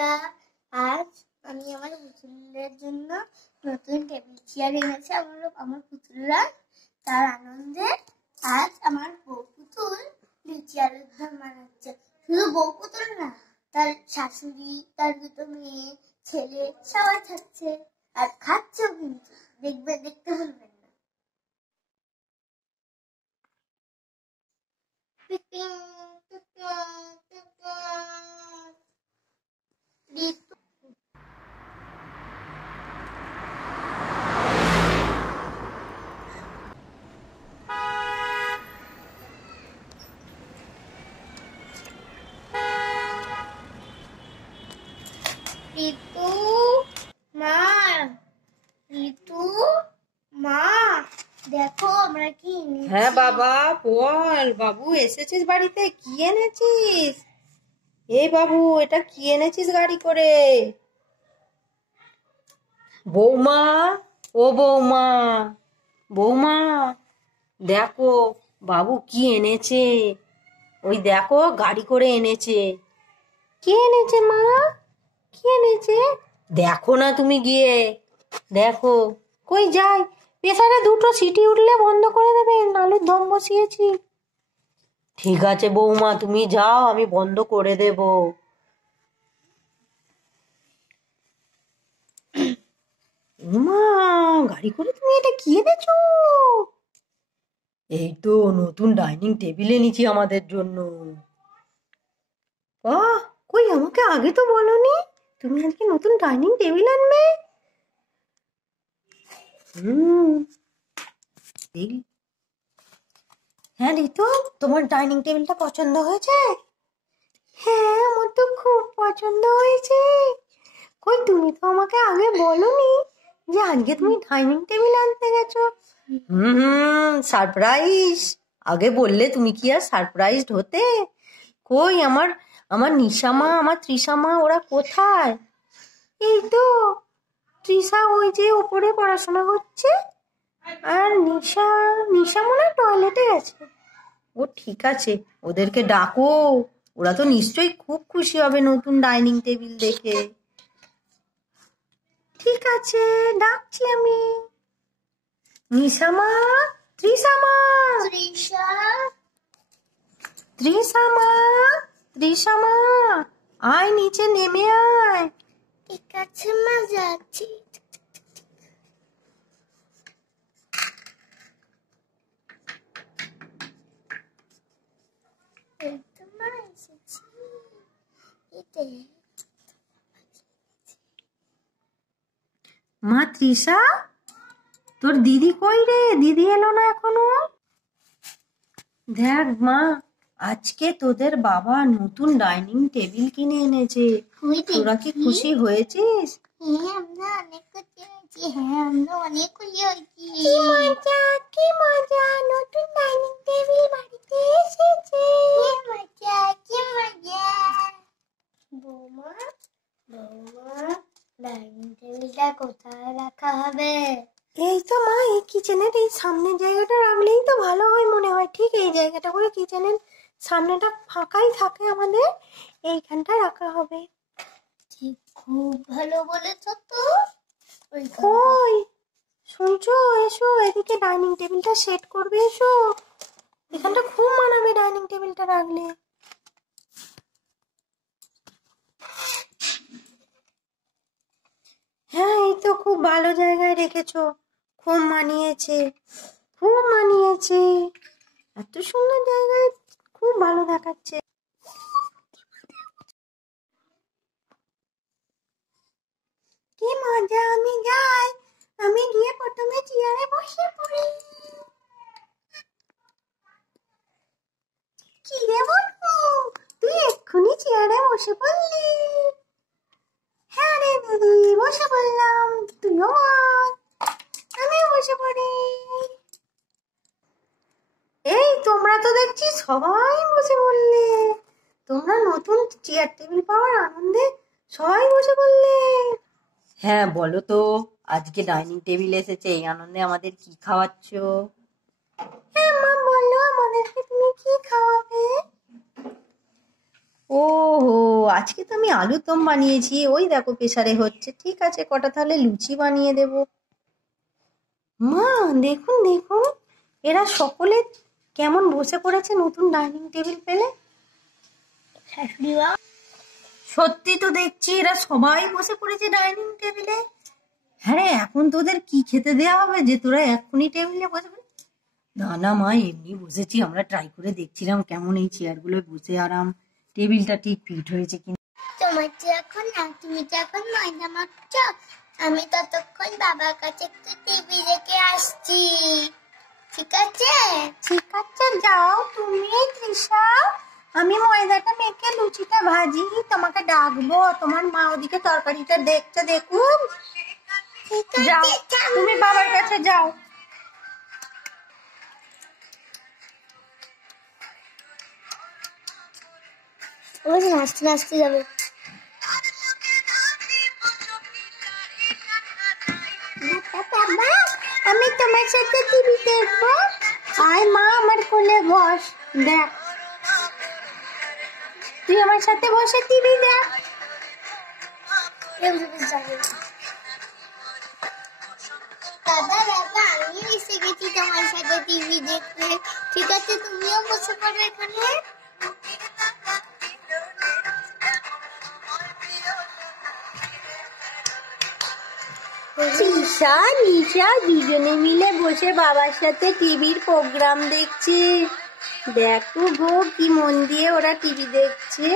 বন্ধুরা, আজ আমি আমার পুতুলের জন্য নতুন টেবিল চেয়ার এনেছি। আমার পুতুলরা তার আনন্দে আজ আমার বউ পুতুল চেয়ারের দাম বানাচ্ছে। শুধু বউ পুতুল না, তার শাশুড়ি, তার দুটো মেয়ে, ছেলে সবাই থাকছে আর খাচ্ছেও, কিন্তু দেখতে ভুলবেন না। ঋতু মা, ঋতু মা, দেখো আমরা কি এনেছি। হ্যাঁ বাবা বল। বাবু এসেছিস বাড়িতে? কি এনেছিস? এই বাবু, এটা কি এনেছিস গাড়ি করে? বৌমা, ও বৌমা, বৌমা দেখো বাবু কি এনেছে। ওই দেখো গাড়ি করে এনেছে। কি এনেছে মা? কি এনেছে? দেখো না তুমি গিয়ে দেখো। কই যাই, প্রেসারে দুটো সিটি উঠলে বন্ধ করে দেবেন, আলুর দম বসিয়েছি। ঠিক আছে বৌমা, তুমি যাও, আমি বন্ধ করে দেব। মা, গাড়ি করে তুমি এটা কি এনেছো? এই তো নতুন ডাইনিং টেবিল এনেছি আমাদের জন্য। বাহ, কই আমাকে আগে তো বলনি তুমি আজকে নতুন ডাইনিং টেবিল আনবে। হ্যাঁ ঋতু, তোমার ডাইনিং টেবিলটা পছন্দ হয়েছে? হ্যাঁ, আমার তো খুব পছন্দ হয়েছে। কই তুমি তো আমাকে আগে বলনি যে আজকে তুমি ডাইনিং টেবিল আনতে গেছো। সারপ্রাইজ। আগে বললে তুমি কি আর সারপ্রাইজড হতে? কই আমার আমার নিশামা, আমার তৃষামা, ওরা কোথায়? এই তো তৃষা ওই যে উপরে পড়াশোনা করছে, আর নিশা নিশা মনে হয় টয়লেটে গেছে। ও ঠিক আছে, ওদেরকে ডাকো। ওরা তো নিশ্চয়ই খুব খুশি হবে নতুন ডাইনিং টেবিল দেখে। ঠিক আছে, ডাকছি আমি। নিশামা, তৃষামা, তৃষা, তৃষামা, তৃষামা, আয় নিচে নেমে আয়। ঠিক আছে মা, যাচ্ছি। এই তো মা এসেছি। মা তৃষা, তোর দিদি কই রে? দিদি এলো না এখনো। দেখ মা, আজকে তোদের বাবা নতুন ডাইনিং টেবিল কিনে এনেছে। তোরা কি খুশি হয়েছিস? হ্যাঁ, আমরা অনেক খুশি হয়েছি। হ্যাঁ, আমরা অনেক খুশি হয়েছি। কি মজা, কি মজা, নতুন ডাইনিং টেবিল বাড়িতে এসেছে। কি মজা, কি মজা। বৌমা, বৌমা, ডাইনিং টেবিলটা কোথায় রাখা হবে? এই তো মা, এই কিচেনের এই সামনের জায়গাটা রাখলেই তো ভালো হয় মনে হয়। ঠিক এই জায়গাটা করে, কিচেনের সামনেটা ফাঁকাই থাকে আমাদের, এইখানটা রাখা হবে। ঠিক, খুব ভালো বলেছো তো। কই শুনছো? এসো এদিকে, ডাইনিং টেবিলটা সেট করবে, এসো। এখানটা খুব মানাবে ডাইনিং টেবিলটা রাখলে। হ্যাঁ, এই তো খুব ভালো জায়গায় রেখেছো, খুব মানিয়েছে, খুব মানিয়েছে। এত সুন্দর জায়গায়, খুব ভালো দেখাচ্ছে। কি মজা, আমি যাই। আমি গিয়ে প্রথমে চেয়ারে বসে পড়ি। কি রে বলবো, তুই এক্ষুনি চেয়ারে বসে পড়লি? হ্যাঁ রে দিদি, বসে পড়লাম। তুইও বল। আমিও বসে পড়ি। এই তোমরা তো দেখছি সবাই বসে পড়লে। তোমরা নতুন চেয়ার টেবিল পাওয়ার আনন্দে সবাই বসে পড়লে। হ্যাঁ বলো তো, আজকে ডাইনিং টেবিল এসেছে, এই আনন্দে আমাদের কি খাওয়াচ্ছ? হ্যাঁ মা, বলো আমাদেরকে তুমি কি খাওয়াবে? ওহো, আজকে তো আমি আলুর দম বানিয়েছি, ওই দেখো প্রেসারে হচ্ছে। ঠিক আছে, কটা তাহলে লুচি বানিয়ে দেব। মা, দেখুন দেখুন, এরা সকলে কেমন বসে পড়েছে নতুন ডাইনিং টেবিল পেলে। শাশুড়ি মা, সত্যি তো দেখছি এরা সবাই বসে পড়েছে ডাইনিং টেবিলে। হ্যাঁ রে, এখন তোদের কি খেতে দেওয়া হবে যে তোরা এক্ষুনি টেবিলে বসে পড়ে? না না মা, এমনি বসেছি, আমরা ট্রাই করে দেখছিলাম কেমন এই চেয়ারগুলোয় বসে আরাম। টেবিলটা ঠিক ফিট হয়েছে কিনা। তোমার যে এখন না, তুমি যে এখন ময়দা মাখছো, আমি ততক্ষণ বাবার কাছে একটু টিভি দেখে আসছি। ঠিক আছে? ঠিক আছে, যাও তুমি তৃষা, আমি ময়দাটা মেখে লুচিটা ভাজি, তোমাকে ডাকবো। তোমার মা ওদিকে তরকারিটা দেখতে দেখুন। ঠিক যাও, আছে, তুমি বাবার কাছে যাও। ও নাচতে নাচতে যাবে। বাবা, আমি তোমার সাথে টিভি দেখবো। আয় মা, আমার কোলে বস, দেখ তুই আমার সাথে বসে টিভি দেখ। দাদা দাদা, আমি এসে গেছি তোমার সাথে টিভি দেখতে। ঠিক আছে, তুমিও বসে পড়ো এখানে। তৃষা, নিশা দুজনে মিলে বসে বাবার সাথে টিভির প্রোগ্রাম দেখছি। দেখো গো, কি মন দিয়ে ওরা টিভি দেখছে।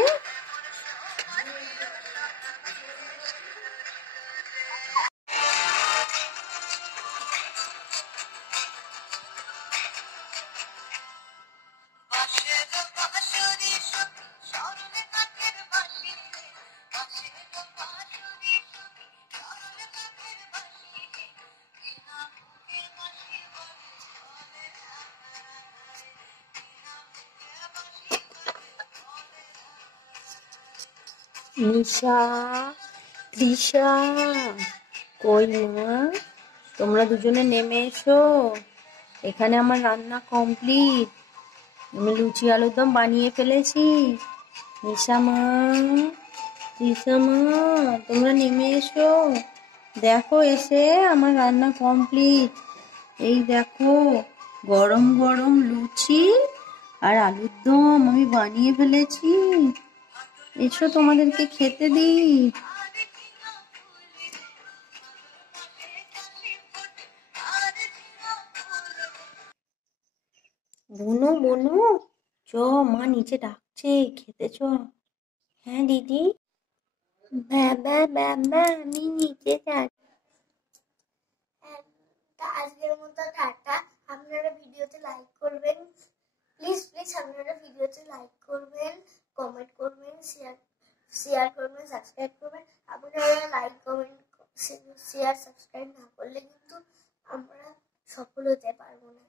নিশা, তৃষা, কই মা, তোমরা দুজনে নেমে এসো। এখানে আমার রান্না কমপ্লিট, আমি লুচি আলুর দম বানিয়ে ফেলেছি। নিশা মা, তৃষা মা, তোমরা নেমে এসো। দেখো, এসে আমার রান্না কমপ্লিট। এই দেখো, গরম গরম লুচি আর আলুর দম আমি বানিয়ে ফেলেছি। এসো, তোমাদেরকে খেতে দিই। বনু বনু, চ, মা নিচে ডাকছে, খেতে চ। হ্যাঁ দিদি। বাবা বাবা, আমি নিচে যাচ্ছি। তা আজকের মতো টাটা। আপনারা ভিডিওতে লাইক করবেন, প্লিজ প্লিজ আপনারা ভিডিওতে লাইক করবেন, কমেন্ট করবেন, শেয়ার করবেন, সাবস্ক্রাইব করবেন। আপনারা লাইক কমেন্ট শেয়ার সাবস্ক্রাইব না করলে কিন্তু আমরা সফল হতে পারবো না।